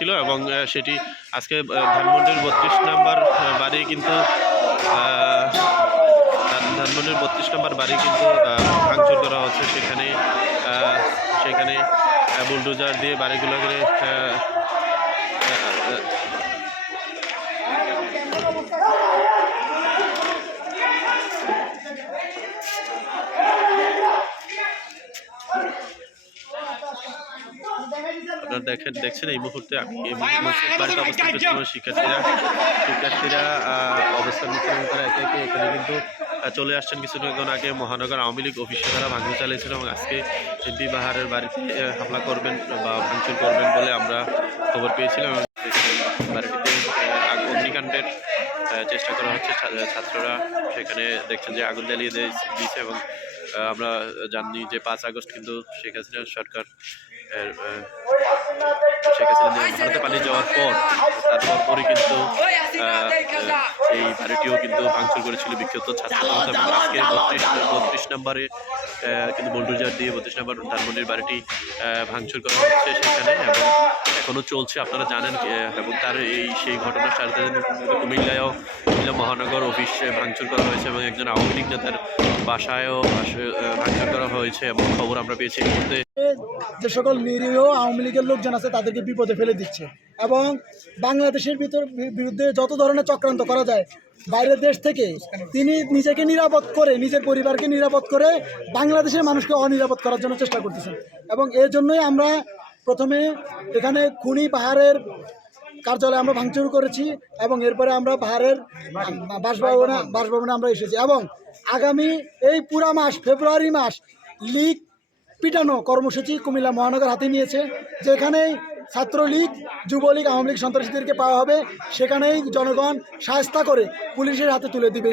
ছিল এবং সেটি আজকে ধানমন্ডির বত্রিশ নাম্বার বাড়ি কিন্তু ধানমন্ডির বত্রিশ নাম্বার বাড়ি কিন্তু ভাঙচুর করা হচ্ছে সেখানে সেখানে বুলডোজার দিয়ে বাড়িগুলোকে আপনারা দেখেন দেখছেন এই মুহূর্তে আমি এই বাড়িতে অবস্থান করছিলাম শিক্ষার্থীরা। শিক্ষার্থীরা অবস্থান নিচ্ছিলেন তারা একে একে এখানে কিন্তু চলে আসছেন কিছুক্ষণ আগে মহানগর আওয়ামী লীগ অফিসে তারা ভাঙচুর চালিয়েছিল এবং আজকে এমপি বাহারের বাড়িতে হামলা করবেন বা ভাঙচুর করবেন বলে আমরা খবর পেয়েছিলাম। বাড়িটিতে অগ্নিকাণ্ডের চেষ্টা করা হচ্ছে। ছাত্ররা সেখানে দেখছেন যে আগুন জ্বালিয়ে দিয়েছে এবং আমরা জানি যে পাঁচ আগস্ট কিন্তু শেখ হাসিনা সরকার শেখ হাসিনা ভারতে পালিয়ে যাওয়ার পর তারপর পরে কিন্তু এই বাড়িটিও কিন্তু ভাঙচুর করেছিল বিক্ষিপ্ত ছাত্র এবং আজকে বত্রিশ বত্রিশ নম্বরে কিন্তু বোল্ডোজার দিয়ে বত্রিশ নম্বর ধানমন্ডির বাড়িটি ভাঙচুর করা হচ্ছে সেখানে এবং এখনও চলছে আপনারা জানেন এবং তার এই সেই ঘটনার সাথে কুমিল্লায়ও কুমিল্লা মহানগর অফিস ভাঙচুর করা হয়েছে এবং একজন আওয়ামী লীগ নেতার বাসায়ও বাসায়, ভাঙচুর করা হয়েছে এবং খবর আমরা পেয়েছি এই মুহূর্তে। যে সকল নিরীহ আওয়ামী লীগের লোকজন আছে তাদেরকে বিপদে ফেলে দিচ্ছে। এবং বাংলাদেশের ভিতর বিরুদ্ধে যত ধরনের চক্রান্ত করা যায়, বাইরের দেশ থেকে তিনি নিজেকে নিরাপদ করে, নিজের পরিবারকে নিরাপদ করে বাংলাদেশের মানুষকে অনিরাপদ করার জন্য চেষ্টা করতেছেন। এবং এর জন্যই আমরা প্রথমে এখানে খুনি পাহাড়ের কার্যালয়ে আমরা ভাঙচুর করেছি এবং এরপরে আমরা পাহাড়ের বাসভবনে বাসভবনে আমরা এসেছি। এবং আগামী এই পুরা মাস, ফেব্রুয়ারি মাস, লীগ পিটানো কর্মসূচি কুমিল্লা মহানগর হাতে নিয়েছে, যেখানেই ছাত্রলীগ, যুবলীগ, আওয়ামী লীগ সন্ত্রাসীদেরকে পাওয়া হবে, সেখানেই জনগণ সাহস্তা করে পুলিশের হাতে তুলে দিবে।